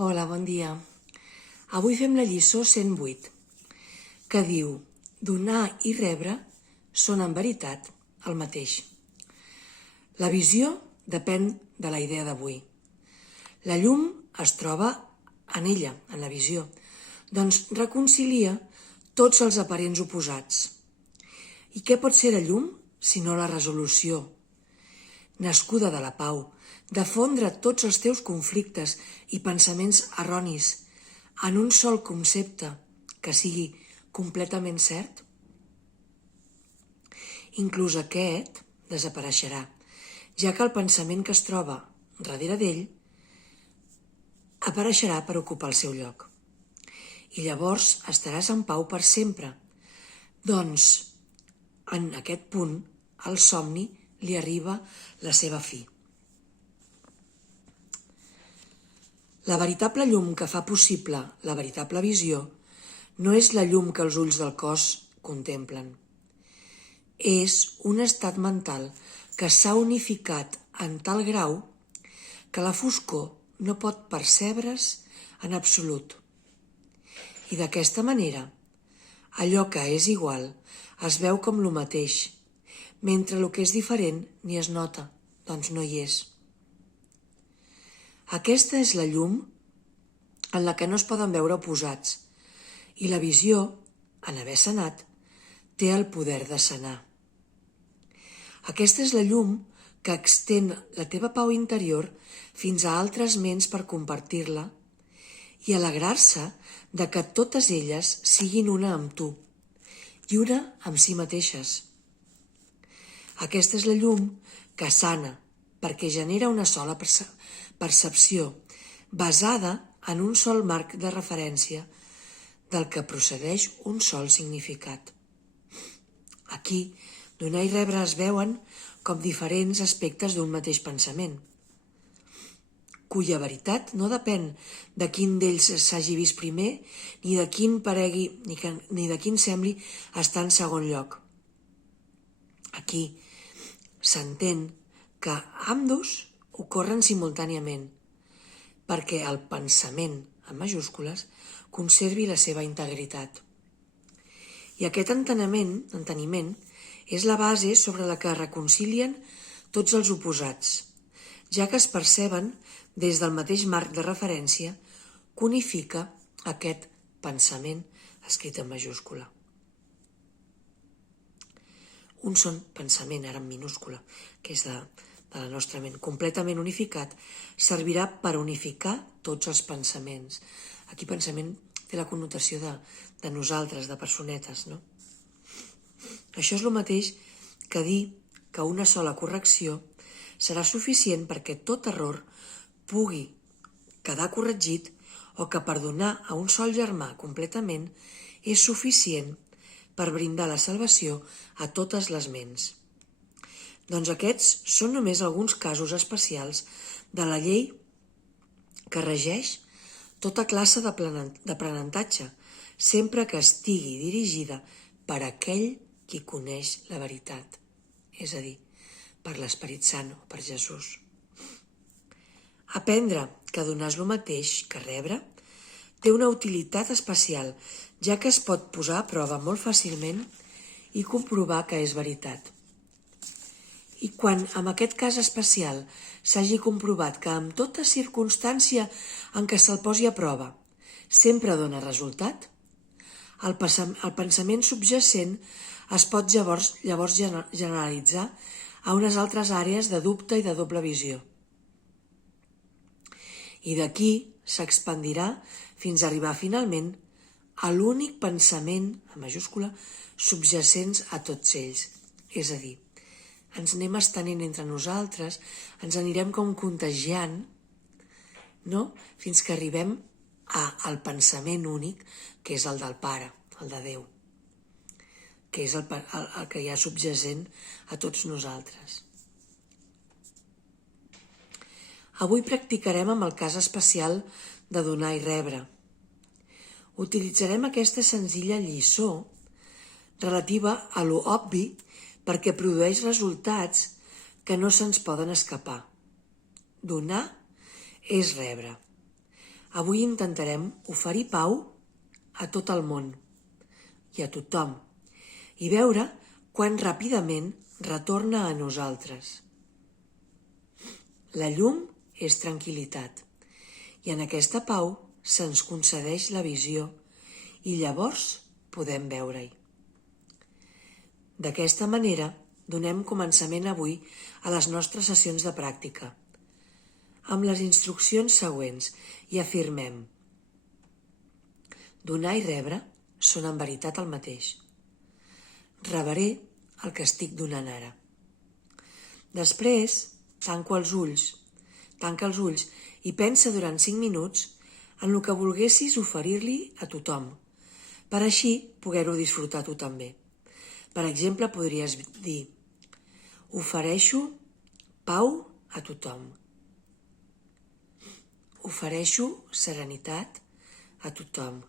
Hola, bon dia. Avui fem la lliçó 108, que diu: donar i rebre són en veritat el mateix. La visió depèn de la idea d'avui. La llum es troba en ella, en la visió, doncs reconcilia tots els aparents oposats. I què pot ser la llum sinó la resolució, nascuda de la pau, de fondre tots els teus conflictes i pensaments erronis en un sol concepte que sigui completament cert? Inclús aquest desapareixerà, ja que el pensament que es troba darrere d'ell apareixerà per ocupar el seu lloc. I llavors estaràs en pau per sempre. Doncs, en aquest punt, el somni li arriba la seva fi. La veritable llum que fa possible la veritable visió no és la llum que els ulls del cos contemplen. És un estat mental que s'ha unificat en tal grau que la foscor no pot percebre's en absolut. I d'aquesta manera, allò que és igual es veu com lo mateix, mentre el que és diferent ni es nota, doncs no hi és. Aquesta és la llum en la que no es poden veure oposats, i la visió, en haver sanat, té el poder de sanar. Aquesta és la llum que extén la teva pau interior fins a altres ments per compartir-la i alegrar-se de que totes elles siguin una amb tu i una amb si mateixes. Aquesta és la llum que sana perquè genera una sola percepció basada en un sol marc de referència del que procedeix un sol significat. Aquí, donar i rebre es veuen com diferents aspectes d'un mateix pensament, cuya veritat no depèn de quin d'ells s'hagi vist primer, ni de quin paregui, ni de quin sembli estar en segon lloc. Aquí s'entén que ambdós ocorren simultàniament, perquè el pensament, en majúscules, conservi la seva integritat. I aquest enteniment és la base sobre la que reconcilien tots els oposats, ja que es perceben des del mateix marc de referència que unifica aquest pensament escrit en majúscula. Un sol pensament, ara en minúscula, que és de la nostra ment, completament unificat, servirà per unificar tots els pensaments. Aquí pensament té la connotació de nosaltres, de personetes, no? Això és el mateix que dir que una sola correcció serà suficient perquè tot error pugui quedar corregit o que perdonar a un sol germà completament és suficient per brindar la salvació a totes les ments. Doncs aquests són només alguns casos especials de la llei que regeix tota classe d'aprenentatge, sempre que estigui dirigida per aquell qui coneix la veritat, és a dir, per l'Esperit Sant o per Jesús. Aprendre que donar és el mateix que rebre té una utilitat especial, ja que es pot posar a prova molt fàcilment i comprovar que és veritat. I quan, en aquest cas especial, s'hagi comprovat que amb tota circumstància en què se'l posi a prova sempre dona resultat, el pensament subjacent es pot llavors generalitzar a unes altres àrees de dubte i de doble visió. I d'aquí s'expandirà fins a arribar finalment a l'únic pensament, en majúscula, subjacents a tots ells, és a dir, ens anem estenent entre nosaltres, ens anirem com contagiant, no? Fins que arribem al pensament únic, que és el del Pare, el de Déu, que és el que hi ha subjacent a tots nosaltres. Avui practicarem amb el cas especial de donar i rebre. Utilitzarem aquesta senzilla lliçó relativa a lo obvi perquè produeix resultats que no se'ns poden escapar. Donar és rebre. Avui intentarem oferir pau a tot el món i a tothom i veure quan ràpidament retorna a nosaltres. La llum és tranquil·litat i en aquesta pau se'ns concedeix la visió i llavors podem veure-hi. D'aquesta manera, donem començament avui a les nostres sessions de pràctica, amb les instruccions següents i afirmem: donar i rebre són en veritat el mateix. Rebré el que estic donant ara. Després, tanca els ulls i pensa durant 5 minuts en el que volguessis oferir-li a tothom, per així poder-ho disfrutar tu també. Per exemple, podries dir: ofereixo pau a tothom. Ofereixo serenitat a tothom.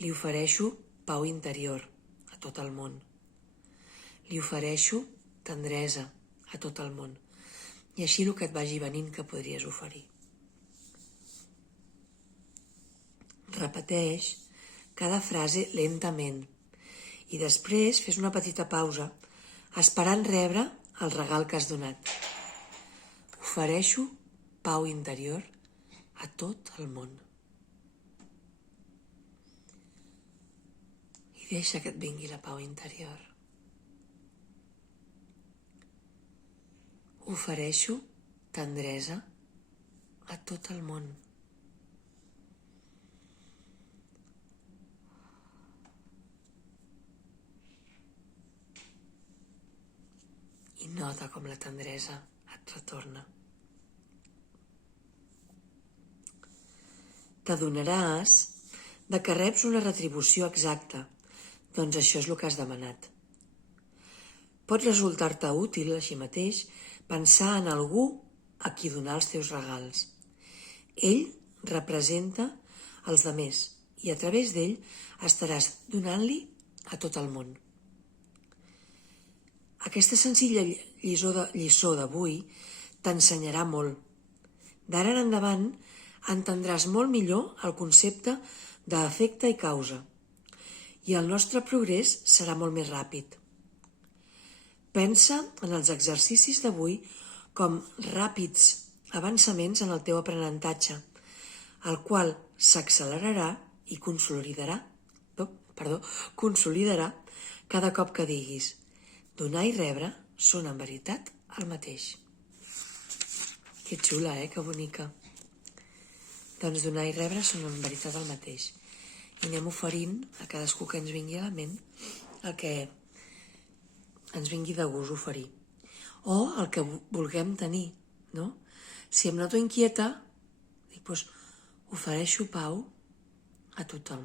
Li ofereixo pau interior a tot el món. Li ofereixo tendresa a tot el món. I així el que et vagi venint que podries oferir. Repeteix cada frase lentament i després fes una petita pausa esperant rebre el regal que has donat. Ofereixo pau interior a tot el món. I deixa que et vingui la pau interior. Ofereixo tendresa a tot el món. I nota com la tendresa et retorna. T'adonaràs de que reps una retribució exacta, doncs això és el que has demanat. Pot resultar-te útil, així mateix, pensar en algú a qui donar els teus regals. Ell representa els demés i a través d'ell estaràs donant-li a tot el món. Aquesta senzilla lliçó d'avui t'ensenyarà molt. D'ara en endavant entendràs molt millor el concepte d'efecte i causa i el nostre progrés serà molt més ràpid. Pensa en els exercicis d'avui com ràpids avançaments en el teu aprenentatge, el qual s'accelerarà i consolidarà cada cop que diguis: donar i rebre són en veritat el mateix. Que xula, que bonica. Doncs donar i rebre són en veritat el mateix. I anem oferint a cadascú que ens vingui a la ment el que ens vingui de gust oferir. O el que vulguem tenir, no? Si em noto inquieta, dic, ofereixo pau a tothom.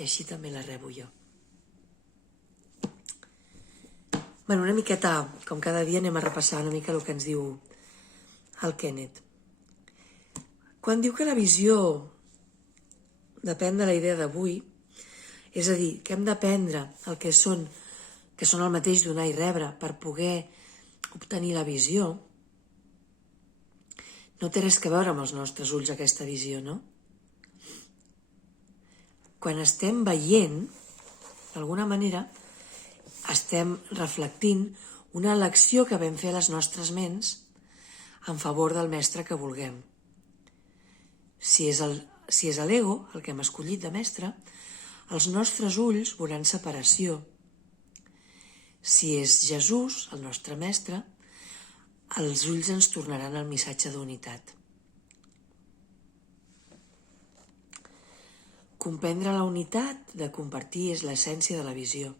I així també la rebo jo. Una miqueta, com cada dia anem a repassar una mica el que ens diu el Kenneth. Quan diu que la visió depèn de la idea d'avui, és a dir, que hem d'aprendre el que són el mateix donar i rebre per poder obtenir la visió, no té res a veure amb els nostres ulls aquesta visió, no? Quan estem veient, d'alguna manera, estem reflectint una elecció que vam fer a les nostres ments en favor del mestre que vulguem. Si és l'ego, el que hem escollit de mestre, els nostres ulls veuran separació. Si és Jesús, el nostre mestre, els ulls ens tornaran el missatge d'unitat. Comprendre la unitat de compartir és l'essència de la visió.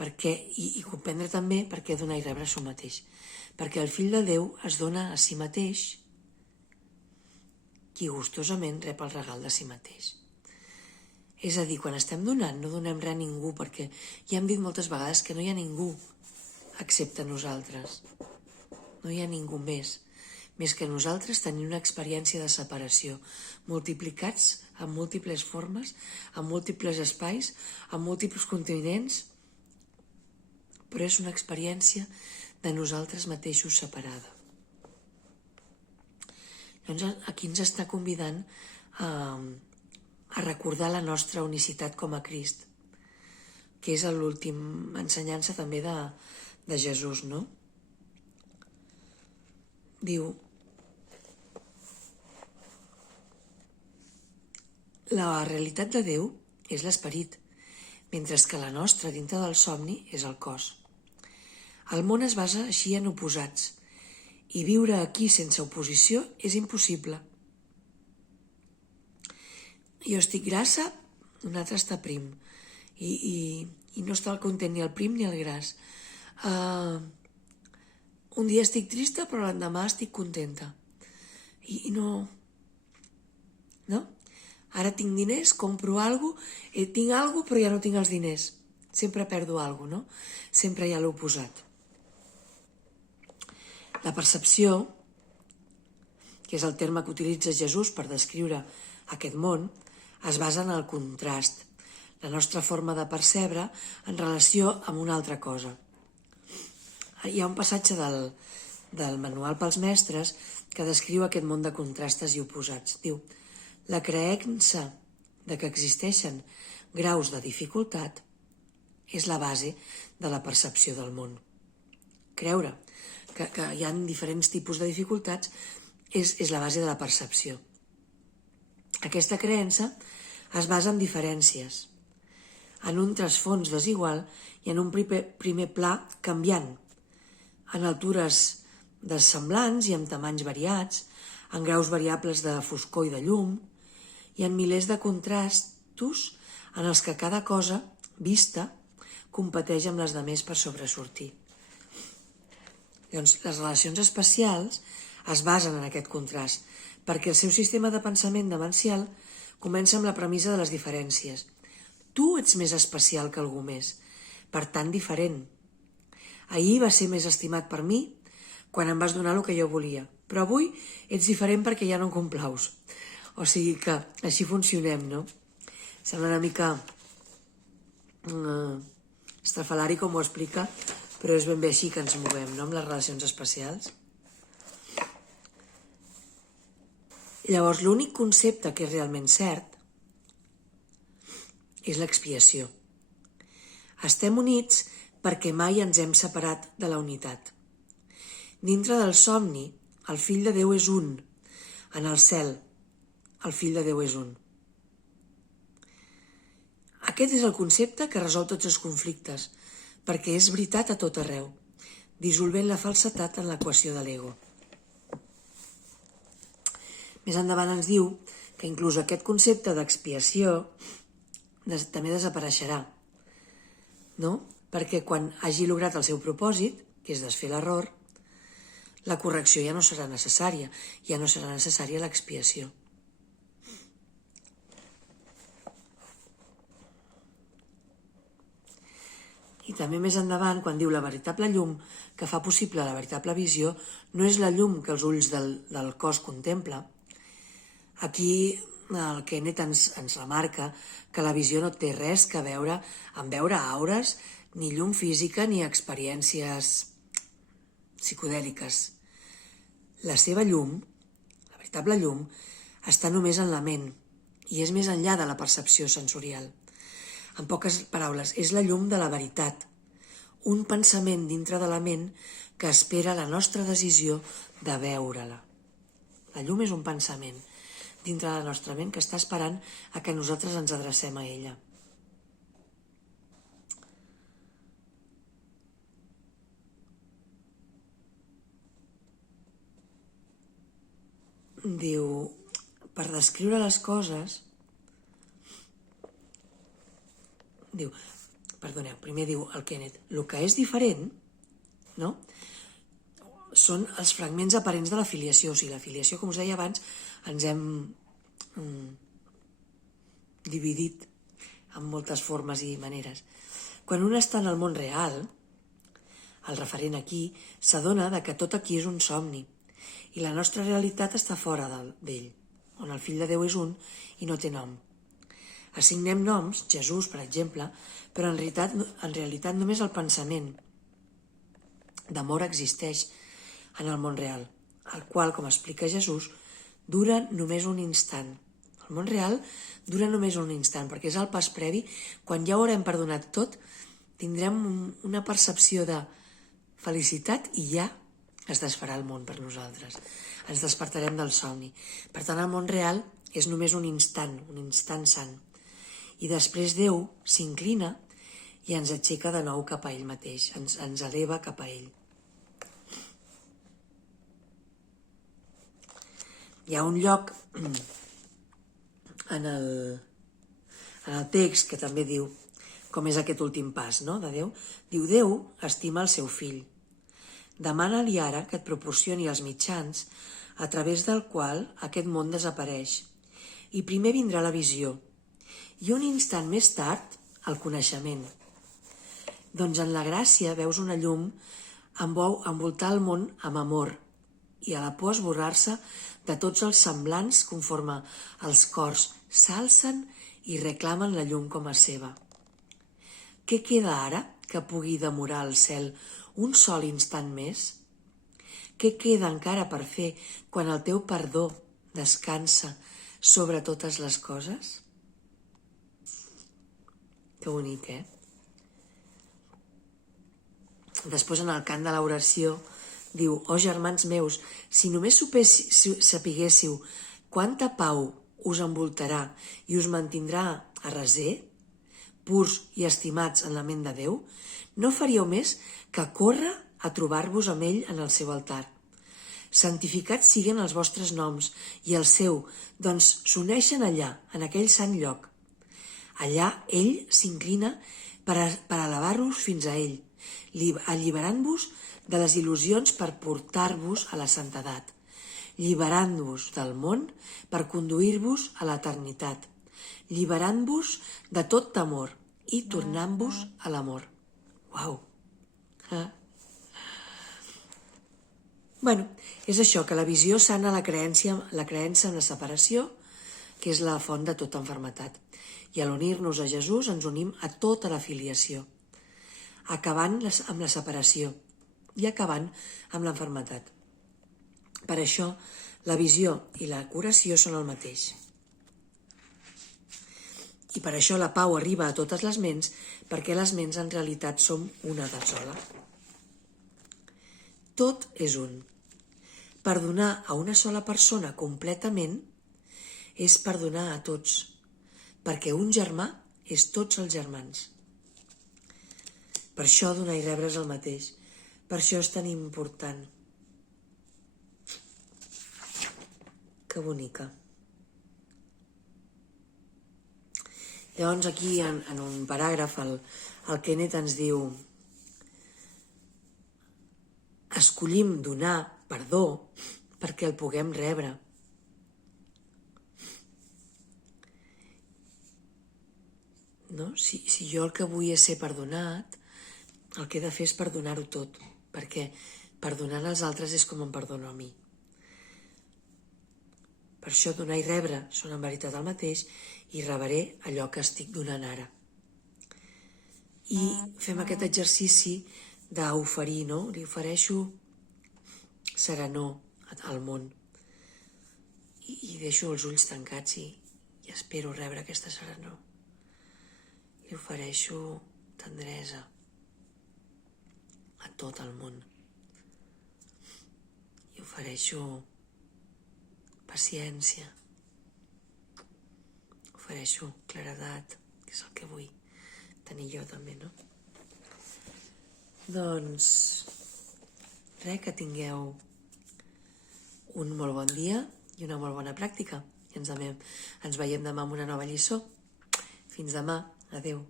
I comprendre també per què donar i rebre això mateix. Perquè el fill de Déu es dona a si mateix qui gustosament rep el regal de si mateix. És a dir, quan estem donant no donem res a ningú, perquè ja hem dit moltes vegades que no hi ha ningú excepte nosaltres. No hi ha ningú més que nosaltres tenint una experiència de separació, multiplicats en múltiples formes, en múltiples espais, en múltiples continents, però és una experiència de nosaltres mateixos separada. Llavors aquí ens està convidant a recordar la nostra unicitat com a Crist, que és l'última ensenyança també de Jesús, no? Diu, la realitat de Déu és l'esperit, mentre que la nostra, dintre del somni, és el cos. El món es basa així en oposats, i viure aquí sense oposició és impossible. Jo estic grassa, un altre està prim, i no està content ni el prim ni el gras. Un dia estic trista, però l'endemà estic contenta. I no... No? Ara tinc diners, compro alguna cosa, tinc alguna cosa, però ja no tinc els diners. Sempre perdo alguna cosa, no? Sempre hi ha l'oposat. La percepció, que és el terme que utilitza Jesús per descriure aquest món, es basa en el contrast, la nostra forma de percebre en relació amb una altra cosa. Hi ha un passatge del Manual pels Mestres que descriu aquest món de contrastes i oposats. Diu, la creença de que existeixen graus de dificultat és la base de la percepció del món. Creure que hi ha diferents tipus de dificultats és la base de la percepció. Aquesta creença es basa en diferències, en un trasfons desigual i en un primer pla canviant, en altures dessemblants i amb tamanys variats, en graus variables de foscor i de llum, i en milers de contrastos en els que cada cosa vista competeix amb les demés per sobresortir. Llavors, les relacions espacials es basen en aquest contrast, perquè el seu sistema de pensament demencial comença amb la premissa de les diferències. Tu ets més especial que algú més, per tant diferent. Ahir vas ser més estimat per mi quan em vas donar el que jo volia, però avui ets diferent perquè ja no em complaus. O sigui que així funcionem, no? Sembla una mica estrafalari com ho explica, però és ben bé així que ens movem, no?, amb les relacions espacials. Llavors, l'únic concepte que és realment cert és l'expiació. Estem units perquè mai ens hem separat de la unitat. Dintre del somni, el fill de Déu és un. En el cel, el fill de Déu és un. Aquest és el concepte que resol tots els conflictes, perquè és veritat a tot arreu, dissolvent la falsetat en l'equació de l'ego. Més endavant ens diu que inclús aquest concepte d'expiació també desapareixerà, no? Perquè quan hagi lograt el seu propòsit, que és desfer l'error, la correcció ja no serà necessària, ja no serà necessària l'expiació. I també més endavant, quan diu la veritable llum que fa possible la veritable visió, no és la llum que els ulls del cos contempla. Aquí el Kenneth ens remarca que la visió no té res a veure amb veure aures, ni llum física, ni experiències psicodèliques. La seva llum, la veritable llum, està només en la ment i és més enllà de la percepció sensorial. En poques paraules, és la llum de la veritat, un pensament dintre de la ment que espera la nostra decisió de veure-la. La llum és un pensament dintre de la nostra ment que està esperant a que nosaltres ens adrecem a ella. Diu, per descriure les coses, primer diu el Kenneth, el que és diferent, no?, són els fragments aparents de la filiació. O sigui, la filiació, com us deia abans, ens hem dividit en moltes formes i maneres. Quan un està en el món real, el referent aquí, s'adona que tot aquí és un somni i la nostra realitat està fora d'ell, on el fill de Déu és un i no té nom. Assignem noms, Jesús, per exemple, però en realitat només el pensament d'amor existeix en el món real, el qual, com explica Jesús, dura només un instant. El món real dura només un instant, perquè és el pas previ. Quan ja ho haurem perdonat tot, tindrem una percepció de felicitat i ja es desfarà el món per nosaltres. Ens despertarem del somni. Per tant, el món real és només un instant sant. I després Déu s'inclina i ens aixeca de nou cap a ell mateix, ens eleva cap a ell. Hi ha un lloc en el text que també diu com és aquest últim pas, no?, de Déu. Diu, Déu estima el seu fill. Demana-li ara que et proporcioni els mitjans a través del qual aquest món desapareix. I primer vindrà la visió i un instant més tard el coneixement. Doncs en la gràcia veus una llum envoltar el món amb amor i a la por esborrar-se de tots els semblants conforme els cors s'alcen i reclamen la llum com a seva. Què queda ara que pugui demorar al cel un sol instant més? Què queda encara per fer quan el teu perdó descansa sobre totes les coses? Que bonic, Després, en el cant de l'oració, diu, germans meus, si només sapiguéssiu quanta pau us envoltarà i us mantindrà a reser, purs i estimats en la ment de Déu, no faríeu més que córrer a trobar-vos amb ell en el seu altar. Santificats siguen els vostres noms i el seu, doncs s'uneixen allà, en aquell sant lloc. Allà ell s'inclina per elevar-vos fins a ell, alliberant-vos de les il·lusions per portar-vos a la santedat, lliberant-vos del món per conduir-vos a l'eternitat, lliberant-vos de tot temor i tornant-vos a l'amor. Uau! Bueno, és això, que la visió sana la creença en la separació, que és la font de tota malaltia. I a l'unir-nos a Jesús ens unim a tota la filiació, acabant amb la separació i acabant amb la malaltia. Per això, la visió i la curació són el mateix. I per això la pau arriba a totes les ments, perquè les ments en realitat som una de sola. Tot és un. Perdonar a una sola persona completament és perdonar a tots, perquè un germà és tots els germans. Per això donar i rebre és el mateix. Per això és tan important. Que bonica. Llavors aquí en un paràgraf el Kenneth ens diu: escollim donar perdó perquè el puguem rebre. No? Si jo el que vull és ser perdonat, el que he de fer és perdonar-ho tot, perquè perdonant als altres és com em perdono a mi. Per això donar i rebre són en veritat el mateix i rebré allò que estic donant ara. I fem aquest exercici d'oferir, no? Li ofereixo serenor al món i deixo els ulls tancats i espero rebre aquesta serenor. Li ofereixo tendresa a tot el món. I ofereixo paciència. Ofereixo claredat, que és el que vull tenir jo també, no? Doncs res, que tingueu un molt bon dia i una molt bona pràctica. I ens veiem demà amb una nova lliçó. Fins demà. Adéu.